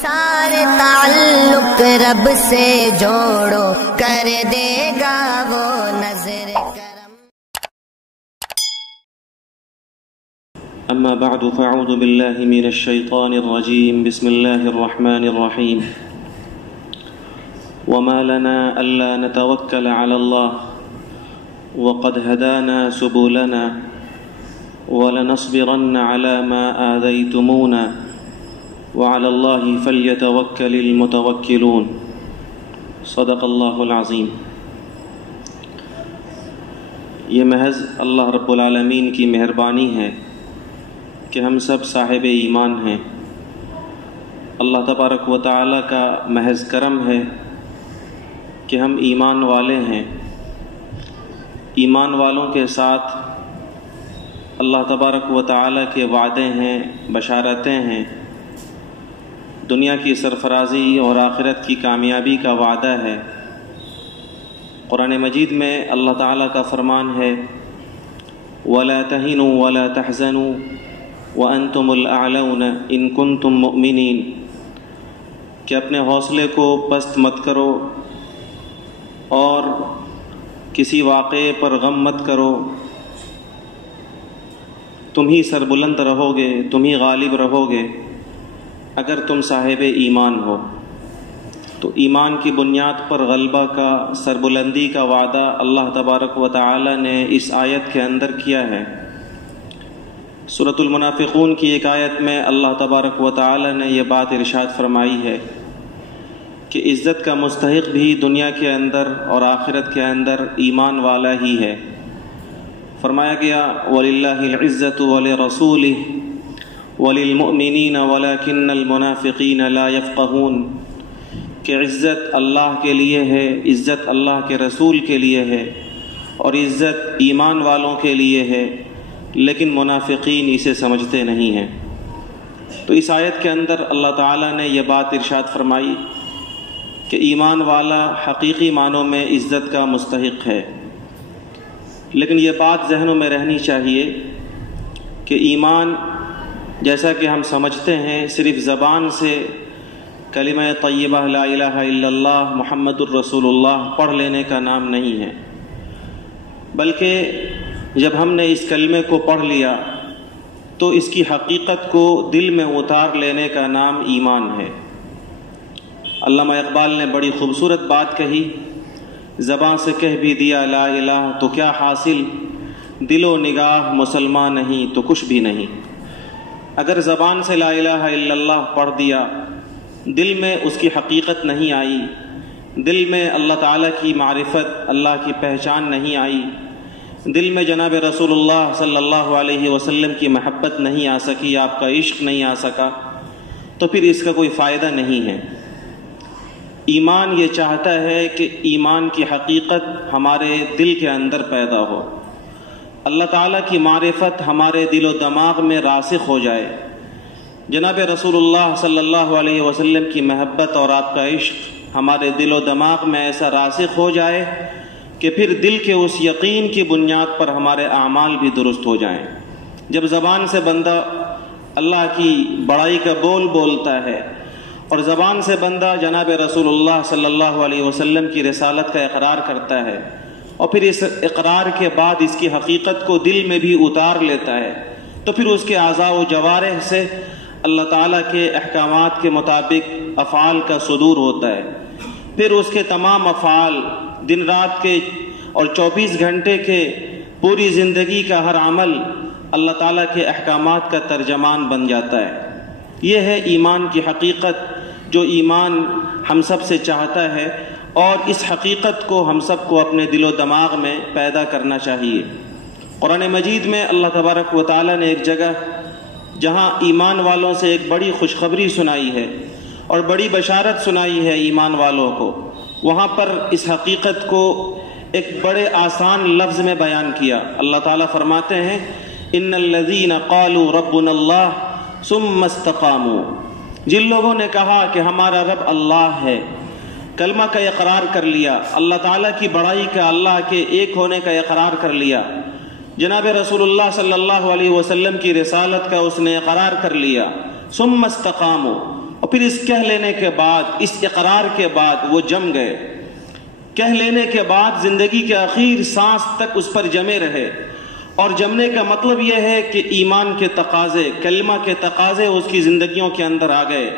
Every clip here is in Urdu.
سارے تعلق رب سے جوڑو، کر دے گا وہ نظر کرم۔ اما بعد فاعوذ باللہ من الشیطان الرجیم، بسم اللہ الرحمن الرحیم۔ وما لنا الا نتوکل علی اللہ وقد هدانا سبلنا ولنصبرن على ما آذيتمونا وعلى الله فليتوكل المتوكلون، صدق اللہ العظیم۔ یہ محض اللہ رب العالمین کی مہربانی ہے کہ ہم سب صاحب ایمان ہیں۔ اللہ تبارک و تعالی کا محض کرم ہے کہ ہم ایمان والے ہیں۔ ایمان والوں کے ساتھ اللہ تبارک و تعالی کے وعدے ہیں، بشارتیں ہیں، دنیا کی سرفرازی اور آخرت کی کامیابی کا وعدہ ہے۔ قرآن مجید میں اللہ تعالیٰ کا فرمان ہے وَلَا تَهِنُوا وَلَا تَحْزَنُوا وَأَنْتُمُ الْأَعْلَوْنَ إِن كُنتُم مُؤْمِنِينَ، کہ اپنے حوصلے کو پست مت کرو اور کسی واقعے پر غم مت کرو، تم ہی سربلند رہو گے، تم ہی غالب رہو گے اگر تم صاحب ایمان ہو۔ تو ایمان کی بنیاد پر غلبہ کا، سربلندی کا وعدہ اللہ تبارک و تعالی نے اس آیت کے اندر کیا ہے۔ سورۃ المنافقون کی ایک آیت میں اللہ تبارک و تعالی نے یہ بات ارشاد فرمائی ہے کہ عزت کا مستحق بھی دنیا کے اندر اور آخرت کے اندر ایمان والا ہی ہے۔ فرمایا گیا وَلِلَّهِ الْعِزَّةُ وَلِرَسُولِهِ وَلِلْمُؤْمِنِينَ وَلَكِنَّ الْمُنَافِقِينَ لَا يَفْقَهُونَ، کہ عزت اللہ کے لیے ہے، عزت اللہ کے رسول کے لیے ہے، اور عزت ایمان والوں کے لیے ہے، لیکن منافقین اسے سمجھتے نہیں ہیں۔ تو اس آیت کے اندر اللہ تعالیٰ نے یہ بات ارشاد فرمائی کہ ایمان والا حقیقی معنوں میں عزت کا مستحق ہے، لیکن یہ بات ذہنوں میں رہنی چاہیے کہ ایمان جیسا کہ ہم سمجھتے ہیں صرف زبان سے کلمہ طیبہ لا الہ الا اللہ محمد الرسول اللہ پڑھ لینے کا نام نہیں ہے، بلکہ جب ہم نے اس کلمے کو پڑھ لیا تو اس کی حقیقت کو دل میں اتار لینے کا نام ایمان ہے۔ علامہ اقبال نے بڑی خوبصورت بات کہی، زبان سے کہہ بھی دیا لا الہ تو کیا حاصل، دل و نگاہ مسلمان نہیں تو کچھ بھی نہیں۔ اگر زبان سے لا الہ الا اللہ پڑھ دیا، دل میں اس کی حقیقت نہیں آئی، دل میں اللہ تعالیٰ کی معرفت، اللہ کی پہچان نہیں آئی، دل میں جناب رسول اللہ صلی اللہ علیہ وسلم کی محبت نہیں آ سکی، آپ کا عشق نہیں آ سکا، تو پھر اس کا کوئی فائدہ نہیں ہے۔ ایمان یہ چاہتا ہے کہ ایمان کی حقیقت ہمارے دل کے اندر پیدا ہو، اللہ تعالیٰ کی معرفت ہمارے دل و دماغ میں راسخ ہو جائے، جناب رسول اللہ صلی اللہ علیہ وسلم کی محبت اور آپ کا عشق ہمارے دل و دماغ میں ایسا راسخ ہو جائے کہ پھر دل کے اس یقین کی بنیاد پر ہمارے اعمال بھی درست ہو جائیں۔ جب زبان سے بندہ اللہ کی بڑائی کا بول بولتا ہے اور زبان سے بندہ جناب رسول اللہ صلی اللہ علیہ وسلم کی رسالت کا اقرار کرتا ہے اور پھر اس اقرار کے بعد اس کی حقیقت کو دل میں بھی اتار لیتا ہے، تو پھر اس کے اعضاء و جوارح سے اللہ تعالیٰ کے احکامات کے مطابق افعال کا صدور ہوتا ہے، پھر اس کے تمام افعال دن رات کے اور 24 گھنٹے کے پوری زندگی کا ہر عمل اللہ تعالیٰ کے احکامات کا ترجمان بن جاتا ہے۔ یہ ہے ایمان کی حقیقت جو ایمان ہم سب سے چاہتا ہے، اور اس حقیقت کو ہم سب کو اپنے دل و دماغ میں پیدا کرنا چاہیے۔ قرآن مجید میں اللہ تبارک و تعالیٰ نے ایک جگہ جہاں ایمان والوں سے ایک بڑی خوشخبری سنائی ہے اور بڑی بشارت سنائی ہے ایمان والوں کو، وہاں پر اس حقیقت کو ایک بڑے آسان لفظ میں بیان کیا۔ اللہ تعالیٰ فرماتے ہیں ان الذین قالوا ربنا اللہ ثم استقاموا، جن لوگوں نے کہا کہ ہمارا رب اللہ ہے، کلمہ کا اقرار کر لیا، اللہ تعالیٰ کی بڑائی کا، اللہ کے ایک ہونے کا اقرار کر لیا، جناب رسول اللہ صلی اللہ علیہ وسلم کی رسالت کا اس نے اقرار کر لیا، ثم استقاموا، اور پھر اس کہہ لینے کے بعد، اس اقرار کے بعد وہ جم گئے، کہہ لینے کے بعد زندگی کے آخر سانس تک اس پر جمے رہے. اور جمنے کا مطلب یہ ہے کہ ایمان کے تقاضے، کلمہ کے تقاضے اس کی زندگیوں کے اندر آ گئے.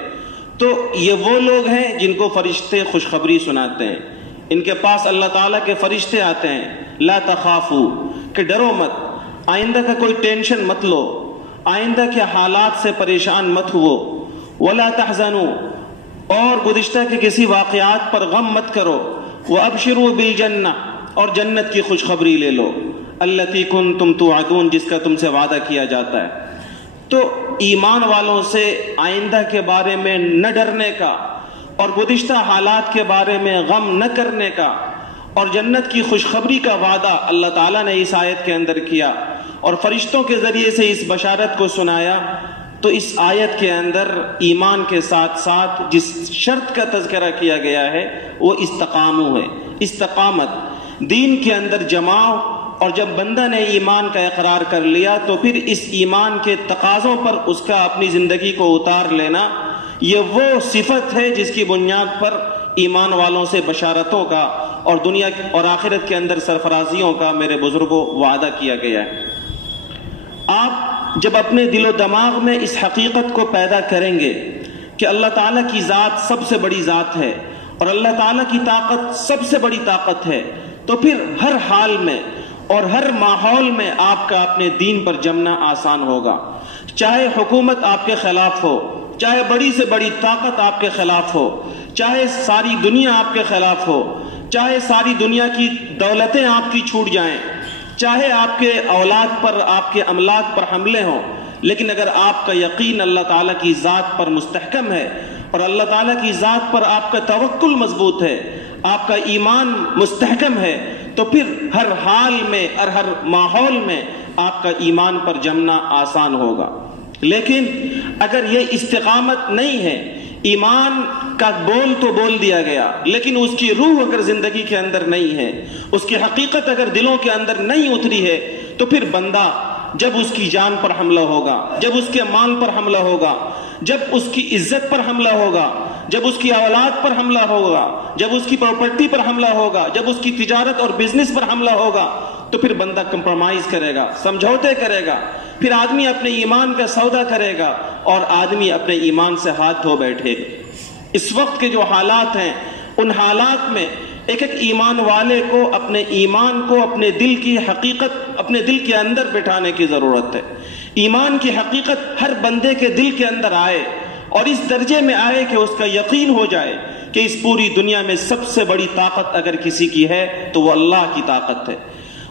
تو یہ وہ لوگ ہیں جن کو فرشتے خوشخبری سناتے ہیں. ان کے پاس اللہ تعالیٰ کے فرشتے آتے ہیں، لا تخافو، کہ ڈرو مت، آئندہ کا کوئی ٹینشن مت لو، آئندہ کے حالات سے پریشان مت ہو، ولا تحزنوا، اور گزشتہ کے کسی واقعات پر غم مت کرو، وابشروا بالجنہ، اور جنت کی خوشخبری لے لو، التی کنتم توعدون، جس کا تم سے وعدہ کیا جاتا ہے. تو ایمان والوں سے آئندہ کے بارے میں نہ ڈرنے کا، اور گزشتہ حالات کے بارے میں غم نہ کرنے کا، اور جنت کی خوشخبری کا وعدہ اللہ تعالیٰ نے اس آیت کے اندر کیا اور فرشتوں کے ذریعے سے اس بشارت کو سنایا. تو اس آیت کے اندر ایمان کے ساتھ ساتھ جس شرط کا تذکرہ کیا گیا ہے وہ استقامو ہے، استقامت، دین کے اندر جماؤ. اور جب بندہ نے ایمان کا اقرار کر لیا تو پھر اس ایمان کے تقاضوں پر اس کا اپنی زندگی کو اتار لینا، یہ وہ صفت ہے جس کی بنیاد پر ایمان والوں سے بشارتوں کا اور دنیا اور آخرت کے اندر سرفرازیوں کا میرے بزرگوں وعدہ کیا گیا ہے. آپ جب اپنے دل و دماغ میں اس حقیقت کو پیدا کریں گے کہ اللہ تعالیٰ کی ذات سب سے بڑی ذات ہے اور اللہ تعالیٰ کی طاقت سب سے بڑی طاقت ہے، تو پھر ہر حال میں اور ہر ماحول میں آپ کا اپنے دین پر جمنا آسان ہوگا. چاہے حکومت آپ کے خلاف ہو، چاہے بڑی سے بڑی طاقت آپ کے خلاف ہو، چاہے ساری دنیا آپ کے خلاف ہو، چاہے ساری دنیا کی دولتیں آپ کی چھوٹ جائیں، چاہے آپ کے اولاد پر، آپ کے املاک پر حملے ہوں، لیکن اگر آپ کا یقین اللہ تعالیٰ کی ذات پر مستحکم ہے اور اللہ تعالیٰ کی ذات پر آپ کا توکل مضبوط ہے، آپ کا ایمان مستحکم ہے، تو پھر ہر حال میں اور ہر ماحول میں آپ کا ایمان پر جمنا آسان ہوگا. لیکن اگر یہ استقامت نہیں ہے، ایمان کا بول تو بول دیا گیا لیکن اس کی روح اگر زندگی کے اندر نہیں ہے، اس کی حقیقت اگر دلوں کے اندر نہیں اتری ہے، تو پھر بندہ جب اس کی جان پر حملہ ہوگا، جب اس کے مال پر حملہ ہوگا، جب اس کی عزت پر حملہ ہوگا، جب اس کی اولاد پر حملہ ہوگا، جب اس کی پراپرٹی پر حملہ ہوگا، جب اس کی تجارت اور بزنس پر حملہ ہوگا، تو پھر بندہ کمپرومائز کرے گا، سمجھوتے کرے گا، پھر آدمی اپنے ایمان کا سودا کرے گا اور آدمی اپنے ایمان سے ہاتھ دھو بیٹھے گا. اس وقت کے جو حالات ہیں، ان حالات میں ایک ایک ایمان والے کو اپنے ایمان کو، اپنے دل کی حقیقت اپنے دل کے اندر بٹھانے کی ضرورت ہے. ایمان کی حقیقت ہر بندے کے دل کے اندر آئے اور اس درجے میں آئے کہ اس کا یقین ہو جائے کہ اس پوری دنیا میں سب سے بڑی طاقت اگر کسی کی ہے تو وہ اللہ کی طاقت ہے.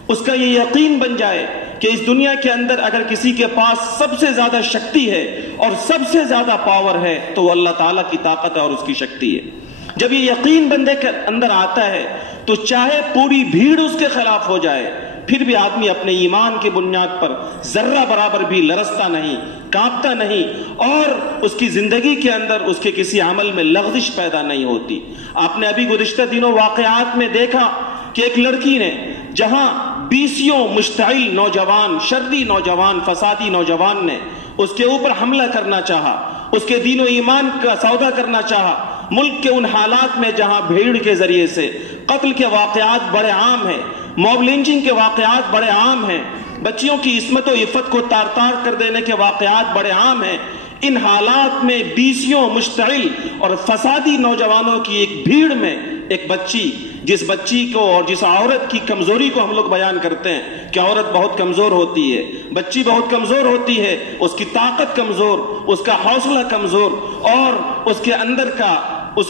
اس کا یہ یقین بن جائے کہ اس دنیا کے اندر اگر کسی کے پاس سب سے زیادہ شکتی ہے اور سب سے زیادہ پاور ہے تو وہ اللہ تعالیٰ کی طاقت ہے اور اس کی شکتی ہے. جب یہ یقین بندے کے اندر آتا ہے تو چاہے پوری بھیڑ اس کے خلاف ہو جائے، پھر بھی آدمی اپنے ایمان کی بنیاد پر ذرہ برابر بھی لرزتا نہیں، کانپتا نہیں، اور اس کی زندگی کے اندر اس کے کسی عمل میں لغزش پیدا نہیں ہوتی. آپ نے ابھی گزشتہ دنوں واقعات میں دیکھا کہ ایک لڑکی نے جہاں 20 مشتعل نوجوان، شرری نوجوان، فسادی نوجوان نے اس کے اوپر حملہ کرنا چاہا، اس کے دین و ایمان کا سودا کرنا چاہا، ملک کے ان حالات میں جہاں بھیڑ کے ذریعے سے قتل کے واقعات بڑے عام ہیں، موب لنچنگ کے واقعات بڑے عام ہیں، بچیوں کی عصمت و عفت کو تار تار کر دینے کے واقعات بڑے عام ہیں، ان حالات میں 20 مشتعل اور فسادی نوجوانوں کی ایک بھیڑ میں ایک بچی، جس بچی کو اور جس عورت کی کمزوری کو ہم لوگ بیان کرتے ہیں کہ عورت بہت کمزور ہوتی ہے، بچی بہت کمزور ہوتی ہے، اس کی طاقت کمزور، اس کا حوصلہ کمزور اور اس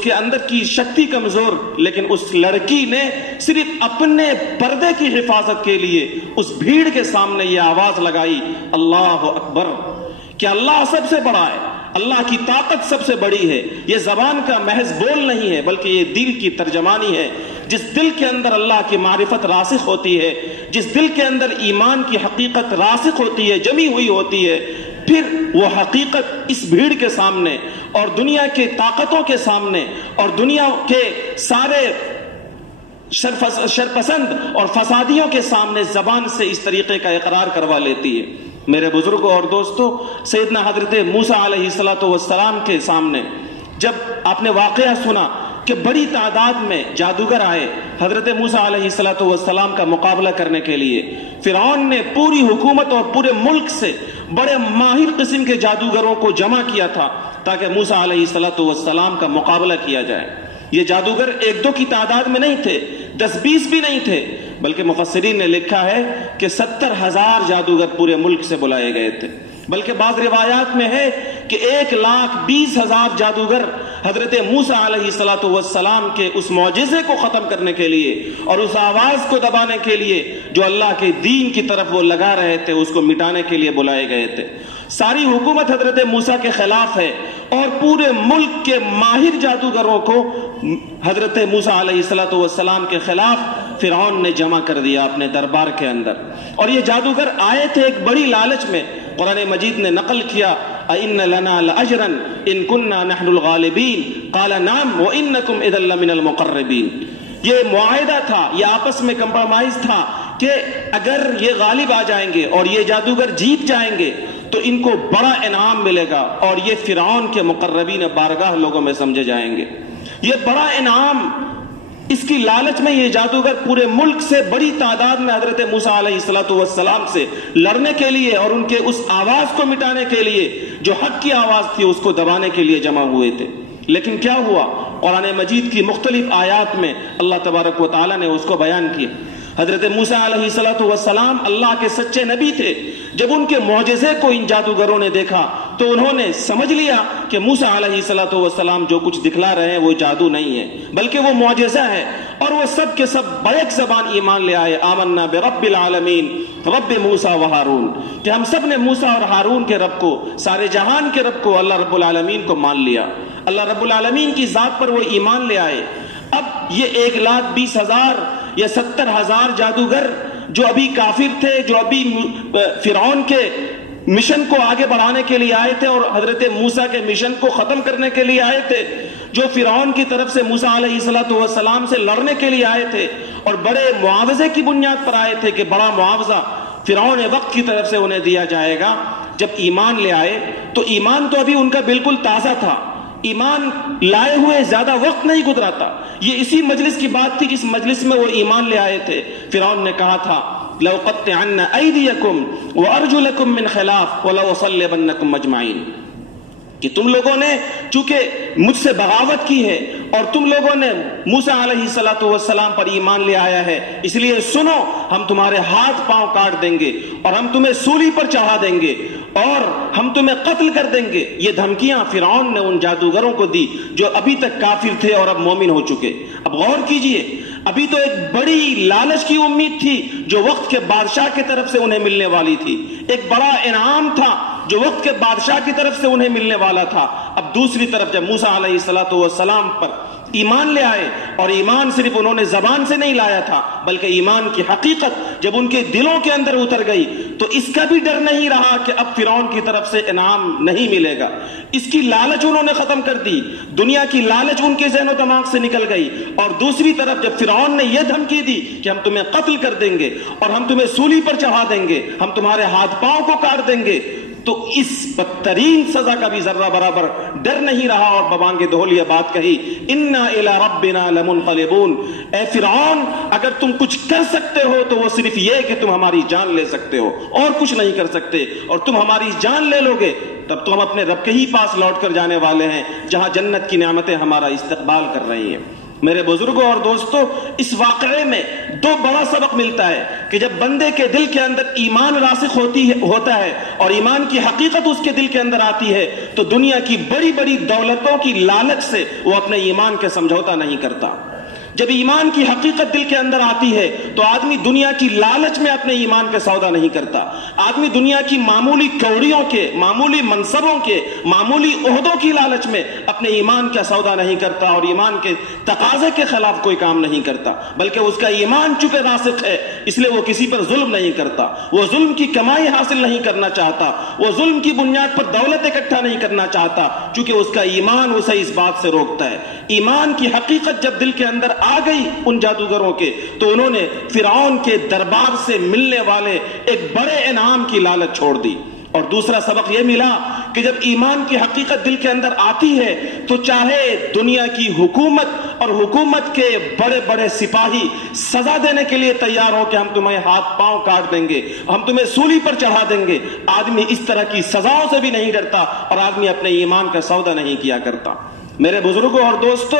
کے اندر کی شکتی کمزور، لیکن اس لڑکی نے صرف اپنے پردے کی حفاظت کے لیے اس بھیڑ کے سامنے یہ آواز لگائی، اللہ اکبر، کہ اللہ سب سے بڑا ہے، اللہ کی طاقت سب سے بڑی ہے. یہ زبان کا محض بول نہیں ہے بلکہ یہ دل کی ترجمانی ہے. جس دل کے اندر اللہ کی معرفت راسخ ہوتی ہے، جس دل کے اندر ایمان کی حقیقت راسخ ہوتی ہے، جمی ہوئی ہوتی ہے، پھر وہ حقیقت اس بھیڑ کے سامنے اور دنیا کے طاقتوں کے سامنے اور دنیا کے سارے شرپسند اور فسادیوں کے سامنے زبان سے اس طریقے کا اقرار کروا لیتی ہے. میرے بزرگوں اور دوستوں، سیدنا حضرت موسیٰ علیہ السلام کے سامنے جب آپ نے واقعہ سنا کہ بڑی تعداد میں جادوگر آئے حضرت موسیٰ علیہ السلام کا مقابلہ کرنے کے لیے، فرعون نے پوری حکومت اور پورے ملک سے بڑے ماہر قسم کے جادوگروں کو جمع کیا تھا تاکہ موسیٰ علیہ السلام کا مقابلہ کیا جائے۔ یہ جادوگر ایک دو کی تعداد میں نہیں تھے، 10-20 بھی نہیں تھے، بلکہ مفسرین نے لکھا ہے کہ 70,000 جادوگر پورے ملک سے بلائے گئے تھے۔ بلکہ بعض روایات میں ہے کہ 1,20,000 جادوگر حضرت موسیٰ علیہ السلام کے اس معجزے کو ختم کرنے کے لیے اور اس آواز کو دبانے کے لیے جو اللہ کے دین کی طرف وہ لگا رہے تھے، اس کو مٹانے کے لیے بلائے گئے تھے۔ ساری حکومت حضرت موسیٰ کے خلاف ہے اور پورے ملک کے ماہر جادوگروں کو حضرت موسیٰ علیہ السلام کے خلاف فرعون نے جمع کر دیا اپنے دربار کے اندر۔ اور یہ جادوگر آئے تھے ایک بڑی لالچ میں۔ قرآن مجید نے نقل کیا اِنَّ لَنَا لَأَجْرًا إِن كُنَّا نَحْنُ الْغَالِبِينَ قَالَ نَعَمْ وَإِنَّكُمْ إِذًا لَّمِنَ الْمُقَرَّبِينَ۔ یہ معاہدہ تھا، یہ آپس میں کمپرومائز تھا کہ اگر یہ غالب آ جائیں گے اور یہ جادوگر جیت جائیں گے تو ان کو بڑا انعام ملے گا اور یہ فرعون کے مقربین بارگاہ لوگوں میں سمجھے جائیں گے۔ یہ بڑا انعام، اس کی لالچ میں یہ جادوگر پورے ملک سے بڑی تعداد میں حضرت موسیٰ علیہ السلام سے لڑنے کے لیے اور ان کے اس آواز کو مٹانے کے لیے جو حق کی آواز تھی اس کو دبانے کے لیے جمع ہوئے تھے۔ لیکن کیا ہوا؟ قرآن مجید کی مختلف آیات میں اللہ تبارک و تعالیٰ نے اس کو بیان کیا۔ حضرت موسیٰ علیہ السلام اللہ کے سچے نبی تھے۔ جب ان کے معجزے کو ان جادوگروں نے دیکھا تو انہوں نے سمجھ لیا کہ موسیٰ علیہ السلام جو کچھ دکھلا رہے ہیں وہ جادو نہیں ہے بلکہ وہ معجزہ ہے، اور وہ سب کے سب بیک زبان ایمان لے آئے، آمنا برب العالمین رب موسیٰ و ہارون، کہ ہم سب نے موسیٰ اور ہارون کے رب کو، سارے جہان کے رب کو، اللہ رب العالمین کو مان لیا۔ اللہ رب العالمین کی ذات پر وہ ایمان لے آئے۔ اب یہ 1,20,000 یا 70,000 جادوگر جو ابھی کافر تھے، جو ابھی فرعون کے مشن کو آگے بڑھانے کے لیے آئے تھے اور حضرت موسیٰ کے مشن کو ختم کرنے کے لیے آئے تھے، جو فرعون کی طرف سے موسیٰ علیہ السلام سے لڑنے کے لیے آئے تھے اور بڑے معاوضے کی بنیاد پر آئے تھے کہ بڑا معاوضہ فرعون وقت کی طرف سے انہیں دیا جائے گا، جب ایمان لے آئے تو ایمان تو ابھی ان کا بالکل تازہ تھا، ایمان لائے ہوئے زیادہ وقت نہیں گزرا تھا۔ یہ اسی مجلس کی بات تھی جس مجلس میں وہ ایمان لے آئے تھے۔ فرعون نے کہا تھا لَأُقَطِّعَنَّ أَيْدِيَكُمْ وَأَرْجُلَكُمْ مِنْ خِلَافٍ وَلَأُصَلِّبَنَّكُمْ أَجْمَعِينَ، کہ تم لوگوں نے چونکہ مجھ سے بغاوت کی ہے اور تم لوگوں نے موسیٰ علیہ السلام پر ایمان لے آیا ہے، اس لیے سنو، ہم تمہارے ہاتھ پاؤں کاٹ دیں گے اور ہم تمہیں سولی پر چڑھا دیں گے اور ہم تمہیں قتل کر دیں گے۔ یہ دھمکیاں فرعون نے ان جادوگروں کو دی جو ابھی تک کافر تھے اور اب مومن ہو چکے۔ اب غور کیجئے، ابھی تو ایک بڑی لالچ کی امید تھی جو وقت کے بادشاہ کی طرف سے انہیں ملنے والی تھی، ایک بڑا انعام تھا جو وقت کے بادشاہ کی طرف سے انہیں ملنے والا تھا۔ اب دوسری طرف جب موسیٰ علیہ السلام پر ایمان لے آئے، اور ایمان صرف انہوں نے زبان سے نہیں لایا تھا بلکہ ایمان کی حقیقت جب ان کے دلوں کے اندر اتر گئی تو اس کا بھی ڈر نہیں رہا کہ اب فرعون کی طرف سے انعام نہیں ملے گا۔ اس کی لالچ انہوں نے ختم کر دی، دنیا کی لالچ ان کے ذہن و دماغ سے نکل گئی۔ اور دوسری طرف جب فرعون نے یہ دھمکی دی کہ ہم تمہیں قتل کر دیں گے اور ہم تمہیں سولی پر چڑھا دیں گے، ہم تمہارے ہاتھ پاؤں کو کاٹ دیں گے، تو اس بدترین سزا کا بھی ذرہ برابر ڈر نہیں رہا اور ببانگ دہل یہ بات کہی، انا الی ربنا لمنقلبون، اے فرعون اگر تم کچھ کر سکتے ہو تو وہ صرف یہ کہ تم ہماری جان لے سکتے ہو اور کچھ نہیں کر سکتے، اور تم ہماری جان لے لو گے تب تو ہم اپنے رب کے ہی پاس لوٹ کر جانے والے ہیں جہاں جنت کی نعمتیں ہمارا استقبال کر رہی ہیں۔ میرے بزرگوں اور دوستوں، اس واقعے میں دو بڑا سبق ملتا ہے کہ جب بندے کے دل کے اندر ایمان راسخ ہوتا ہے اور ایمان کی حقیقت اس کے دل کے اندر آتی ہے تو دنیا کی بڑی بڑی دولتوں کی لالچ سے وہ اپنے ایمان کے سمجھوتا نہیں کرتا۔ جب ایمان کی حقیقت دل کے اندر آتی ہے تو آدمی دنیا کی لالچ میں اپنے ایمان کے سودا نہیں کرتا، آدمی دنیا کی معمولی کوڑیوں کے، معمولی منصبوں کے، معمولی عہدوں کی لالچ میں اپنے ایمان کا سودا نہیں کرتا اور ایمان کے تقاضے کے خلاف کوئی کام نہیں کرتا، بلکہ اس کا ایمان چونکہ راسخ ہے اس لیے وہ کسی پر ظلم نہیں کرتا، وہ ظلم کی کمائی حاصل نہیں کرنا چاہتا، وہ ظلم کی بنیاد پر دولت اکٹھا نہیں کرنا چاہتا، چونکہ اس کا ایمان اسے اس بات سے روکتا ہے۔ ایمان کی حقیقت جب دل کے اندر آ گئی ان جادوگروں کے تو انہوں نے فرعون کے دربار سے ملنے والے ایک بڑے انعام کی لالچ چھوڑ دی اور دوسرا سبق یہ ملا کہ جب ایمان کی حقیقت دل کے اندر آتی ہے تو چاہے دنیا کی حکومت اور حکومت کے بڑے بڑے سپاہی سزا دینے کے لیے تیار ہو کہ ہم تمہیں ہاتھ پاؤں کاٹ دیں گے، ہم تمہیں سولی پر چڑھا دیں گے، آدمی اس طرح کی سزاؤں سے بھی نہیں ڈرتا اور آدمی اپنے ایمان کا سودا نہیں کیا کرتا۔ میرے بزرگوں اور دوستوں،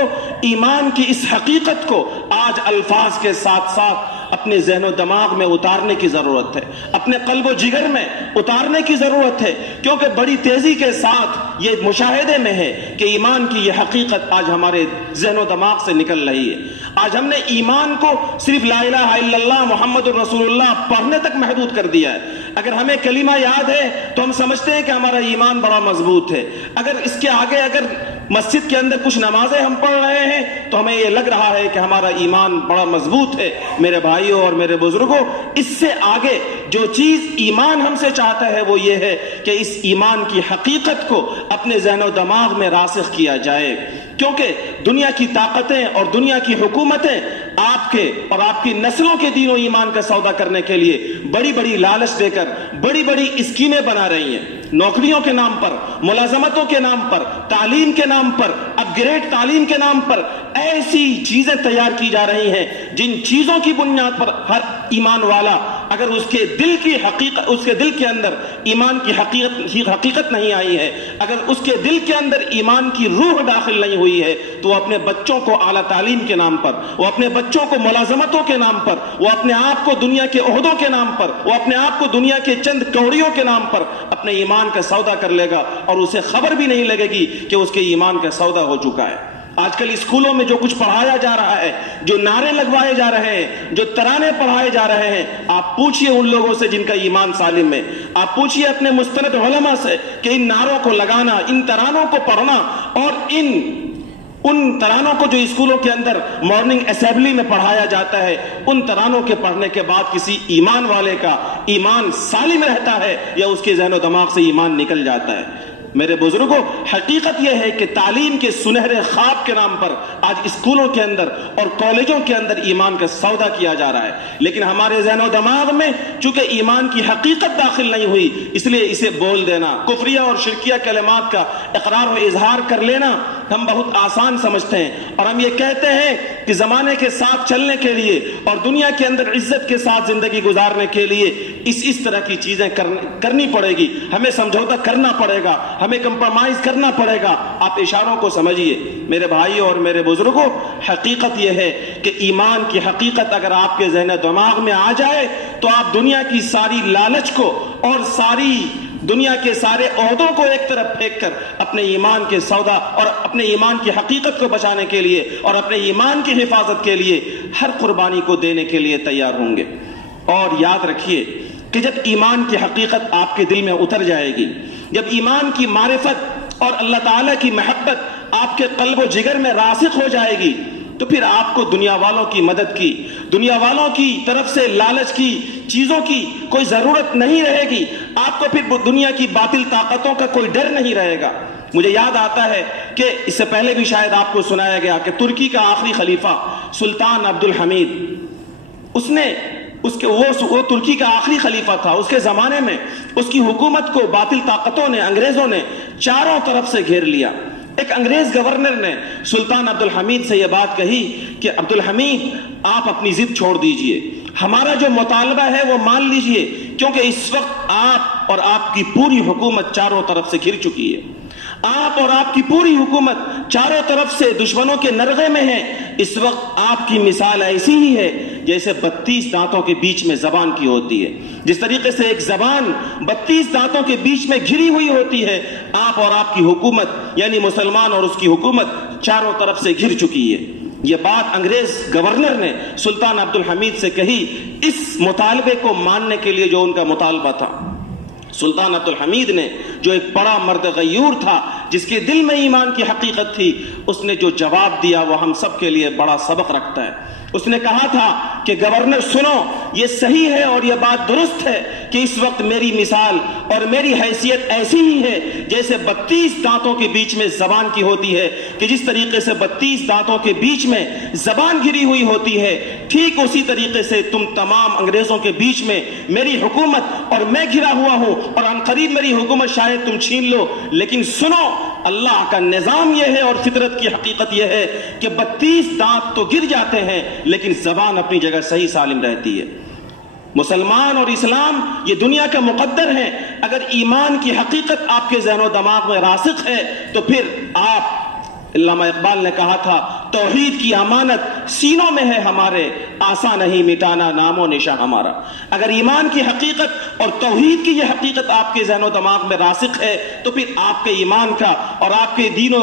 ایمان کی اس حقیقت کو آج الفاظ کے ساتھ ساتھ اپنے ذہن و دماغ میں اتارنے کی ضرورت ہے، اپنے قلب و جگر میں اتارنے کی ضرورت ہے، کیونکہ بڑی تیزی کے ساتھ یہ مشاہدے میں ہے کہ ایمان کی یہ حقیقت آج ہمارے ذہن و دماغ سے نکل رہی ہے۔ آج ہم نے ایمان کو صرف لا الہ الا اللہ محمد الرسول اللہ پڑھنے تک محدود کر دیا ہے۔ اگر ہمیں کلمہ یاد ہے تو ہم سمجھتے ہیں کہ ہمارا ایمان بڑا مضبوط ہے، اگر اس کے آگے اگر مسجد کے اندر کچھ نمازیں ہم پڑھ رہے ہیں تو ہمیں یہ لگ رہا ہے کہ ہمارا ایمان بڑا مضبوط ہے۔ میرے بھائیوں اور میرے بزرگوں، اس سے آگے جو چیز ایمان ہم سے چاہتا ہے وہ یہ ہے کہ اس ایمان کی حقیقت کو اپنے ذہن و دماغ میں راسخ کیا جائے، کیونکہ دنیا کی طاقتیں اور دنیا کی حکومتیں آپ کے اور آپ کی نسلوں کے دین و ایمان کا سودا کرنے کے لیے بڑی بڑی لالچ دے کر بڑی بڑی اسکیمیں بنا رہی ہیں۔ نوکریوں کے نام پر، ملازمتوں کے نام پر، تعلیم کے نام پر، اپ گریڈ تعلیم کے نام پر ایسی چیزیں تیار کی جا رہی ہیں جن چیزوں کی بنیاد پر ہر ایمان والا اگر اس کے دل کی حقیقت، اس کے دل کے اندر ایمان کی حقیقت نہیں آئی ہے، اگر اس کے دل کے اندر ایمان کی روح داخل نہیں ہوئی ہے تو وہ اپنے بچوں کو اعلیٰ تعلیم کے نام پر، وہ اپنے بچوں کو ملازمتوں کے نام پر، وہ اپنے آپ کو دنیا کے عہدوں کے نام پر، وہ اپنے آپ کو دنیا کے چند کوڑیوں کے نام پر اپنے ایمان کا سودا کر لے گا اور اسے خبر بھی نہیں لگے گی کہ اس کے ایمان کا سودا ہو چکا ہے۔ آج کل اسکولوں میں جو کچھ پڑھایا جا رہا ہے، جو نعرے لگوائے جا رہے ہیں، جو ترانے پڑھائے جا رہے ہیں، آپ پوچھئے ان لوگوں سے جن کا ایمان سالم ہے، آپ پوچھئے اپنے مستند علماء سے کہ ان نعروں کو لگانا، ان ترانوں کو پڑھنا اور ان ترانوں کو جو اسکولوں کے اندر مارننگ اسمبلی میں پڑھایا جاتا ہے، ان ترانوں کے پڑھنے کے بعد کسی ایمان والے کا ایمان سالم رہتا ہے یا اس کے ذہن و دماغ سے ایمان نکل جاتا ہے؟ میرے بزرگوں، حقیقت یہ ہے کہ تعلیم کے سنہرے خواب کے نام پر آج اسکولوں کے اندر اور کالجوں کے اندر ایمان کا سودا کیا جا رہا ہے، لیکن ہمارے ذہن و دماغ میں چونکہ ایمان کی حقیقت داخل نہیں ہوئی، اس لیے اسے بول دینا، کفریہ اور شرکیہ کلمات کا اقرار و اظہار کر لینا ہم بہت آسان سمجھتے ہیں، اور ہم یہ کہتے ہیں کہ زمانے کے ساتھ چلنے کے لیے اور دنیا کے اندر عزت کے ساتھ زندگی گزارنے کے لیے اس طرح کی چیزیں کرنی پڑے گی، ہمیں سمجھوتا کرنا پڑے گا، ہمیں کمپرومائز کرنا پڑے گا۔ آپ اشاروں کو سمجھیے میرے بھائیوں اور میرے بزرگوں، حقیقت یہ ہے کہ ایمان کی حقیقت اگر آپ کے ذہن و دماغ میں آ جائے تو آپ دنیا کی ساری لالچ کو اور ساری دنیا کے سارے عہدوں کو ایک طرف پھینک کر اپنے ایمان کے سودا اور اپنے ایمان کی حقیقت کو بچانے کے لیے اور اپنے ایمان کی حفاظت کے لیے ہر قربانی کو دینے کے لیے تیار ہوں گے۔ اور یاد رکھیے کہ جب ایمان کی حقیقت آپ کے دل میں اتر جائے گی، جب ایمان کی معرفت اور اللہ تعالیٰ کی محبت آپ کے قلب و جگر میں راسخ ہو جائے گی، تو پھر آپ کو دنیا والوں کی مدد کی، دنیا والوں کی طرف سے لالچ کی چیزوں کی کوئی ضرورت نہیں رہے گی، آپ کو پھر دنیا کی باطل طاقتوں کا کوئی ڈر نہیں رہے گا۔ مجھے یاد آتا ہے کہ اس سے پہلے بھی شاید آپ کو سنایا گیا کہ ترکی کا آخری خلیفہ سلطان عبد الحمید، وہ ترکی کا آخری خلیفہ تھا، اس کے زمانے میں اس کی حکومت کو باطل طاقتوں نے، انگریزوں نے چاروں طرف سے گھیر لیا۔ ایک انگریز گورنر نے سلطان عبد الحمید سے یہ بات کہی کہ عبد الحمید آپ اپنی ضد چھوڑ دیجئے، ہمارا جو مطالبہ ہے وہ مان لیجئے، کیونکہ اس وقت آپ اور آپ کی پوری حکومت چاروں طرف سے گھر چکی ہے، آپ اور آپ کی پوری حکومت چاروں طرف سے دشمنوں کے نرغے میں ہے۔ اس وقت آپ کی مثال ایسی ہی ہے جیسے 32 دانتوں کے بیچ میں زبان کی ہوتی ہے، جس طریقے سے ایک زبان 32 دانتوں کے بیچ میں گھری ہوئی ہوتی ہے، آپ اور آپ کی حکومت یعنی مسلمان اور اس کی حکومت چاروں طرف سے گھر چکی ہے۔ یہ بات انگریز گورنر نے سلطان عبد الحمید سے کہی، اس مطالبے کو ماننے کے لیے جو ان کا مطالبہ تھا۔ سلطان عبد الحمید نے جو ایک بڑا مرد غیور تھا، جس کے دل میں ایمان کی حقیقت تھی، اس نے جو جواب دیا وہ ہم سب کے لیے بڑا سبق رکھتا ہے۔ اس نے کہا تھا کہ گورنر سنو، یہ صحیح ہے اور یہ بات درست ہے کہ اس وقت میری مثال اور میری حیثیت ایسی ہی ہے جیسے 32 دانتوں کے بیچ میں زبان کی ہوتی ہے، کہ جس طریقے سے 32 دانتوں کے بیچ میں زبان گری ہوئی ہوتی ہے، ٹھیک اسی طریقے سے تم تمام انگریزوں کے بیچ میں میری حکومت اور میں گھرا ہوا ہوں، اور قریب میری حکومت شاید تم چھین لو، لیکن سنو اللہ کا نظام یہ ہے اور فطرت کی حقیقت یہ ہے کہ 32 دانت تو گر جاتے ہیں لیکن زبان اپنی جگہ صحیح سالم رہتی ہے۔ مسلمان اور اسلام یہ دنیا کا مقدر ہے، اگر ایمان کی حقیقت آپ کے ذہن و دماغ میں راسخ ہے تو پھر آپ، علامہ اقبال نے کہا تھا توحید کی امانت سینوں میں ہے ہمارے، آسان نہیں مٹانا نام و نشاں ہمارا۔ اگر ایمان کی حقیقت اور توحید کی یہ حقیقت آپ کے ذہن و دماغ میں راسخ ہے تو پھر آپ کے ایمان کا اور آپ کے دین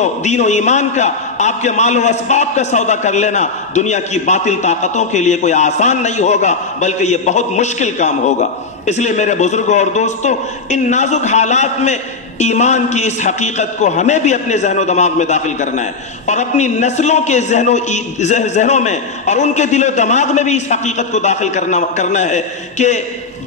و ایمان کا، آپ کے مال و اسباب کا سودا کر لینا دنیا کی باطل طاقتوں کے لیے کوئی آسان نہیں ہوگا، بلکہ یہ بہت مشکل کام ہوگا۔ اس لیے میرے بزرگوں اور دوستوں، ان نازک حالات میں ایمان کی اس حقیقت کو ہمیں بھی اپنے ذہن و دماغ میں داخل کرنا ہے اور اپنی نسلوں کے ذہنوں میں اور ان کے دل و دماغ میں بھی اس حقیقت کو داخل کرنا ہے کہ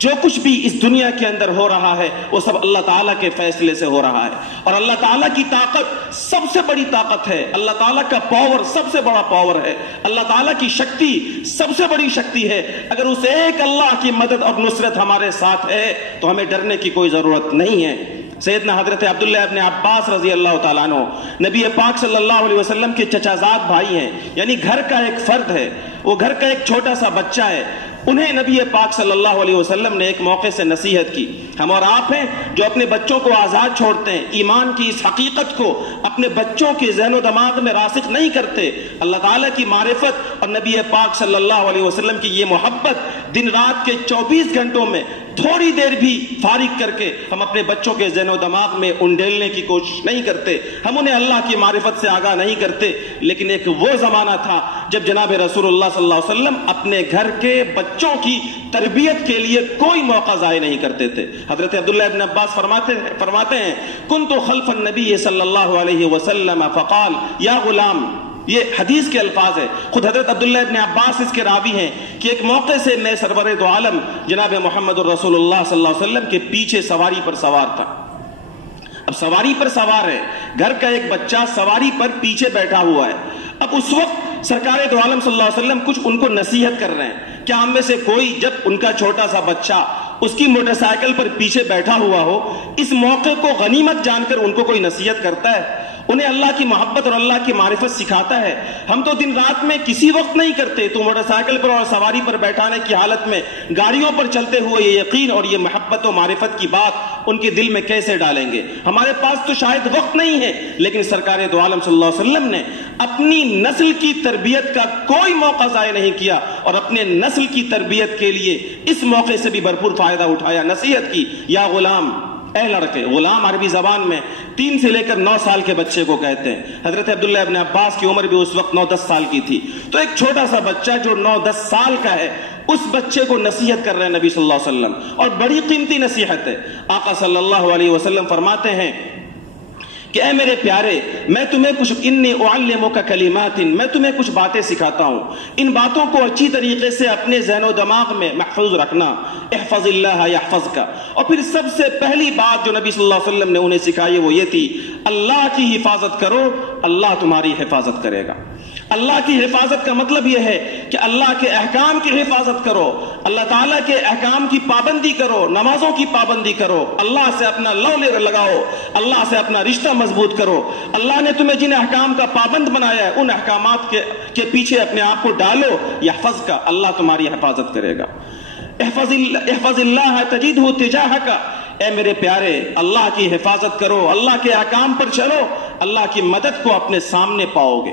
جو کچھ بھی اس دنیا کے اندر ہو رہا ہے وہ سب اللہ تعالیٰ کے فیصلے سے ہو رہا ہے، اور اللہ تعالیٰ کی طاقت سب سے بڑی طاقت ہے، اللہ تعالیٰ کا پاور سب سے بڑا پاور ہے، اللہ تعالیٰ کی شکتی سب سے بڑی شکتی ہے۔ اگر اس ایک اللہ کی مدد اور نصرت ہمارے ساتھ ہے تو ہمیں ڈرنے کی کوئی ضرورت نہیں ہے۔ سیدنا حضرت عبداللہ ابن عباس رضی اللہ تعالیٰ عنہ نبی پاک صلی اللہ علیہ وسلم کے چچا زاد بھائی ہیں، یعنی گھر کا ایک فرد ہے، وہ گھر کا ایک چھوٹا سا بچہ ہے۔ انہیں نبی پاک صلی اللہ علیہ وسلم نے ایک موقع سے نصیحت کی۔ ہم اور آپ ہیں جو اپنے بچوں کو آزاد چھوڑتے ہیں، ایمان کی اس حقیقت کو اپنے بچوں کے ذہن و دماغ میں راسخ نہیں کرتے، اللہ تعالیٰ کی معرفت اور نبی پاک صلی اللہ علیہ وسلم کی یہ محبت دن رات کے 24 گھنٹوں میں تھوڑی دیر بھی فارغ کر کے ہم اپنے بچوں کے ذہن و دماغ میں انڈیلنے کی کوشش نہیں کرتے، ہم انہیں اللہ کی معرفت سے آگاہ نہیں کرتے۔ لیکن ایک وہ زمانہ تھا جب جناب رسول اللہ صلی اللہ علیہ وسلم اپنے گھر کے بچوں کی تربیت کے لیے کوئی موقع ضائع نہیں کرتے تھے۔ حضرت عبداللہ ابن عباس فرماتے ہیں کنت خلف النبی صلی اللہ علیہ وسلم فقال یا غلام، یہ حدیث کے الفاظ ہے، خود حضرت عبداللہ ابن عباس اس کے راوی ہیں کہ ایک موقع سے میں سرور دو عالم جناب محمد الرسول اللہ صلی اللہ علیہ وسلم کے پیچھے سواری پر سوار تھا۔ اب سواری پر سوار ہے، گھر کا ایک بچہ سواری پر پیچھے بیٹھا ہوا ہے۔ اب اس وقت سرکار دو عالم صلی اللہ علیہ وسلم کچھ ان کو نصیحت کر رہے ہیں، کیا ہم میں سے کوئی جب ان کا چھوٹا سا بچہ اس کی موٹر سائیکل پر پیچھے بیٹھا ہوا ہو، اس موقع کو غنیمت جان کر ان کو کوئی نصیحت کرتا ہے، انہیں اللہ کی محبت اور اللہ کی معرفت سکھاتا ہے؟ ہم تو دن رات میں کسی وقت نہیں کرتے، تو موٹر سائیکل پر اور سواری پر بیٹھانے کی حالت میں گاڑیوں پر چلتے ہوئے یہ یقین اور یہ محبت و معرفت کی بات ان کے دل میں کیسے ڈالیں گے؟ ہمارے پاس تو شاید وقت نہیں ہے، لیکن سرکار دو عالم صلی اللہ علیہ وسلم نے اپنی نسل کی تربیت کا کوئی موقع ضائع نہیں کیا اور اپنے نسل کی تربیت کے لیے اس موقع سے بھی بھرپور فائدہ اٹھایا، نصیحت کی، یا غلام، اے لڑکے۔ غلام عربی زبان میں 3 سے لے کر 9 سال کے بچے کو کہتے ہیں۔ حضرت عبداللہ ابن عباس کی عمر بھی اس وقت 9-10 سال کی تھی، تو ایک چھوٹا سا بچہ جو 9-10 سال کا ہے اس بچے کو نصیحت کر رہے ہیں نبی صلی اللہ علیہ وسلم، اور بڑی قیمتی نصیحت ہے۔ آقا صلی اللہ علیہ وسلم فرماتے ہیں کہ اے میرے پیارے، میں تمہیں کچھ انی اعلمک کلمات، میں تمہیں کچھ باتیں سکھاتا ہوں، ان باتوں کو اچھی طریقے سے اپنے ذہن و دماغ میں محفوظ رکھنا۔ احفظ اللہ یحفظک۔ اور پھر سب سے پہلی بات جو نبی صلی اللہ علیہ وسلم نے انہیں سکھائی وہ یہ تھی، اللہ کی حفاظت کرو، اللہ تمہاری حفاظت کرے گا۔ اللہ کی حفاظت کا مطلب یہ ہے کہ اللہ کے احکام کی حفاظت کرو، اللہ تعالیٰ کے احکام کی پابندی کرو، نمازوں کی پابندی کرو، اللہ سے اپنا لو لگاؤ، اللہ سے اپنا رشتہ مضبوط کرو۔ اللہ نے تمہیں جن احکام کا پابند بنایا ہے ان احکامات کے پیچھے اپنے آپ کو ڈالو، یحفظ کا، اللہ تمہاری حفاظت کرے گا۔ احفظ اللہ تجدہ تجاہک، اے میرے پیارے اللہ کی حفاظت کرو، اللہ کے احکام پر چلو، اللہ کی مدد کو اپنے سامنے پاؤ گے۔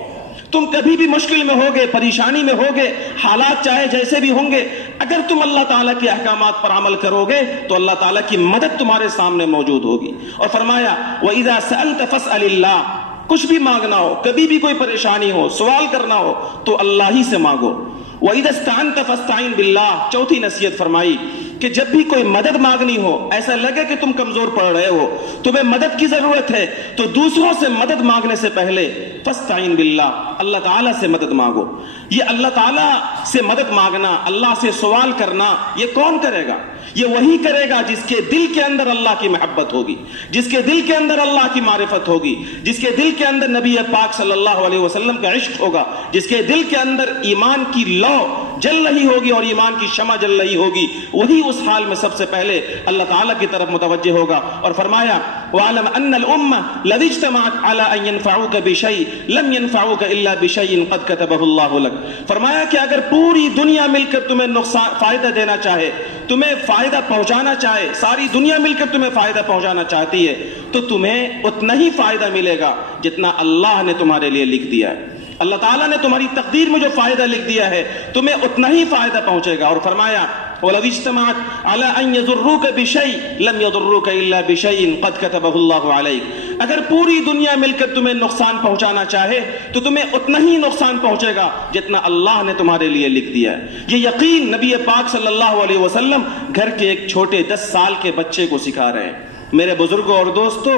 تم کبھی بھی مشکل میں ہوگے، پریشانی میں ہوگے، حالات چاہے جیسے بھی ہوں گے، اگر تم اللہ تعالیٰ کے احکامات پر عمل کرو گے تو اللہ تعالیٰ کی مدد تمہارے سامنے موجود ہوگی۔ اور فرمایا وَإِذَا سَأَلْتَ فَاسْأَلِ اللَّهِ، کچھ بھی مانگنا ہو، کبھی بھی کوئی پریشانی ہو، سوال کرنا ہو تو اللہ ہی سے مانگو۔ وَإِذَا اسْتَعَنْتَ فَاسْتَعِنْ بِاللَّهِ، چوتھی نصیحت فرمائی کہ جب بھی کوئی مدد مانگنی ہو، ایسا لگے کہ تم کمزور پڑ رہے ہو، تمہیں مدد کی ضرورت ہے، تو دوسروں سے مدد مانگنے سے پہلے فاستعین باللہ، اللہ تعالیٰ سے مدد مانگو۔ یہ اللہ تعالیٰ سے مدد مانگنا، اللہ سے سوال کرنا، یہ کون کرے گا؟ یہ وہی کرے گا جس کے دل کے اندر اللہ کی محبت ہوگی، جس کے دل کے اندر اللہ کی معرفت ہوگی، جس کے دل کے اندر نبی پاک صلی اللہ علیہ وسلم کا عشق ہوگا، جس کے دل کے اندر ایمان کی لو جل رہی ہوگی اور ایمان کی شمع جل رہی ہوگی، وہی اس حال میں سب سے پہلے اللہ تعالیٰ کی طرف متوجہ ہوگا۔ اور فرمایا وَعَلَمْ أَنَّ الْأُمَّةَ لَذِ اجْتَمَعَتْ عَلَىٰ أَن يَنفَعُوكَ بِشَيْءٍ لَمْ يَنفَعُوكَ إِلَّا بِشَيْءٍ قَدْ كَتَبَهُ اللَّهُ لَكَ۔ فرمایا کہ اگر پوری دنیا مل کر تمہیں فائدہ دینا چاہے، تمہیں فائدہ پہنچانا چاہے، ساری دنیا مل کر تمہیں فائدہ پہنچانا چاہتی ہے تو تمہیں اتنا ہی فائدہ ملے گا جتنا اللہ نے تمہارے لیے لکھ دیا ہے۔ اللہ تعالیٰ نے تمہاری تقدیر میں جو فائدہ لکھ دیا ہے تمہیں اتنا ہی فائدہ پہنچے گا۔ اور فرمایا وَلَوِ اجْتَمَعَتْ عَلَىٰ أَن يَضُرُّوكَ بِشَيْءٍ لَمْ يَضُرُّوكَ إِلَّا بِشَيْءٍ قَدْ كَتَبَهُ اللَّهُ عَلَيْكَ۔ اگر پوری دنیا مل کر تمہیں نقصان پہنچانا چاہے تو تمہیں اتنا ہی نقصان پہنچے گا جتنا اللہ نے تمہارے لیے لکھ دیا ہے۔ یہ یقین نبی پاک صلی اللہ علیہ وسلم گھر کے ایک چھوٹے 10 سال کے بچے کو سکھا رہے ہیں۔ میرے بزرگوں اور دوستو،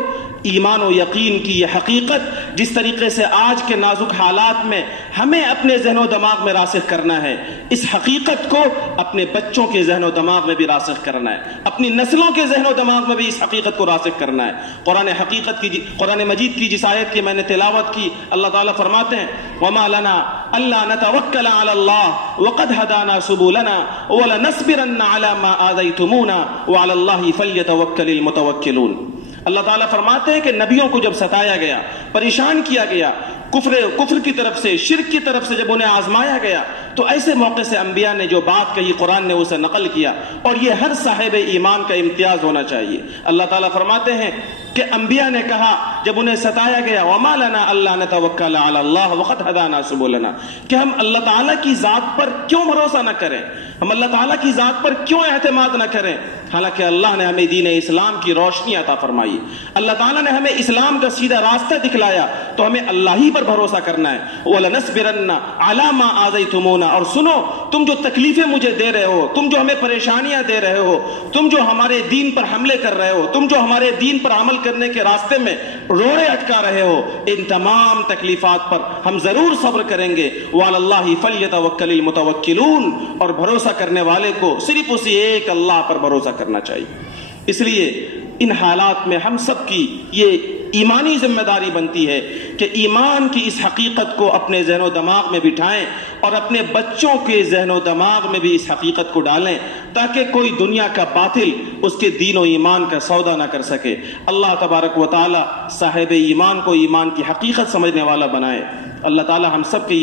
ایمان و یقین کی یہ حقیقت جس طریقے سے آج کے نازک حالات میں ہمیں اپنے ذہن و دماغ میں راسخ کرنا ہے، اس حقیقت کو اپنے بچوں کے ذہن و دماغ میں بھی راسخ کرنا ہے، اپنی نسلوں کے ذہن و دماغ میں بھی اس حقیقت کو راسخ کرنا ہے۔ قرآن مجید کی جس آیت کی میں نے تلاوت کی، اللہ تعالیٰ فرماتے ہیں وَمَا لَنَا أَلَّا نَتَوَكَّلَ عَلَى اللَّهِ وَقَدْ هَدَانَا سُبُلَنَا وَلَنَصْبِرَنَّ عَلَى مَا آذَيْتُمُونَا وَعَلَى اللَّهِ فَلْيَتَوَكَّلِ الْمُتَوَكِّلُونَ۔ اللہ تعالیٰ فرماتے ہیں کہ نبیوں کو جب ستایا گیا، پریشان کیا گیا، کفر کی طرف سے، شرک کی طرف سے جب انہیں آزمایا گیا، تو ایسے موقع سے انبیاء نے جو بات کہی قرآن نے اسے نقل کیا، اور یہ ہر صاحب ایمان کا امتیاز ہونا چاہیے۔ اللہ تعالیٰ فرماتے ہیں کہ انبیاء نے کہا جب انہیں ستایا گیا وَمَا لَنَا أَلَّا نَتَوَكَّلَ عَلَى اللَّهِ وَقَدْ هَدَانَا سُبُلَنَا، کہ ہم اللہ تعالیٰ کی ذات پر کیوں بھروسہ نہ کریں، ہم اللہ تعالیٰ کی ذات پر کیوں اعتماد نہ کریں، حالانکہ اللہ نے ہمیں دین اسلام کی روشنی عطا فرمائی، اللہ تعالیٰ نے ہمیں اسلام کا سیدھا راستہ دکھلایا، تو ہمیں اللہ ہی پر بھروسہ کرنا ہے۔ وَلَنَصْبِرَنَّ عَلَىٰ مَا آذَيْتُمُونَا، اور سنو، تم جو تکلیفیں مجھے دے رہے ہو، تم جو ہمیں پریشانیاں دے رہے ہو، تم جو ہمارے دین پر حملے کر رہے ہو، تم جو ہمارے دین پر عمل کرنے کے راستے میں روڑے اٹکا رہے ہو، ان تمام تکلیفات پر ہم ضرور صبر کریں گے۔ وَعَلَى اللَّهِ فَلْيَتَوَكَّلِ الْمُتَوَكِّلُونَ، اور بھروسہ کرنے والے کو صرف اسی ایک اللہ پر بھروسہ کرنا چاہیے۔ اس لیے ان حالات میں ہم سب کی یہ ایمانی ذمہ داری بنتی ہے کہ ایمان کی اس حقیقت کو اپنے ذہن و دماغ میں بٹھائیں اور اپنے بچوں کے ذہن و دماغ میں بھی اس حقیقت کو ڈالیں، تاکہ کوئی دنیا کا باطل اس کے دین و ایمان کا سودا نہ کر سکے۔ اللہ تبارک و تعالی صاحب ایمان کو ایمان کی حقیقت سمجھنے والا بنائے۔ اللہ تعالی ہم سب کے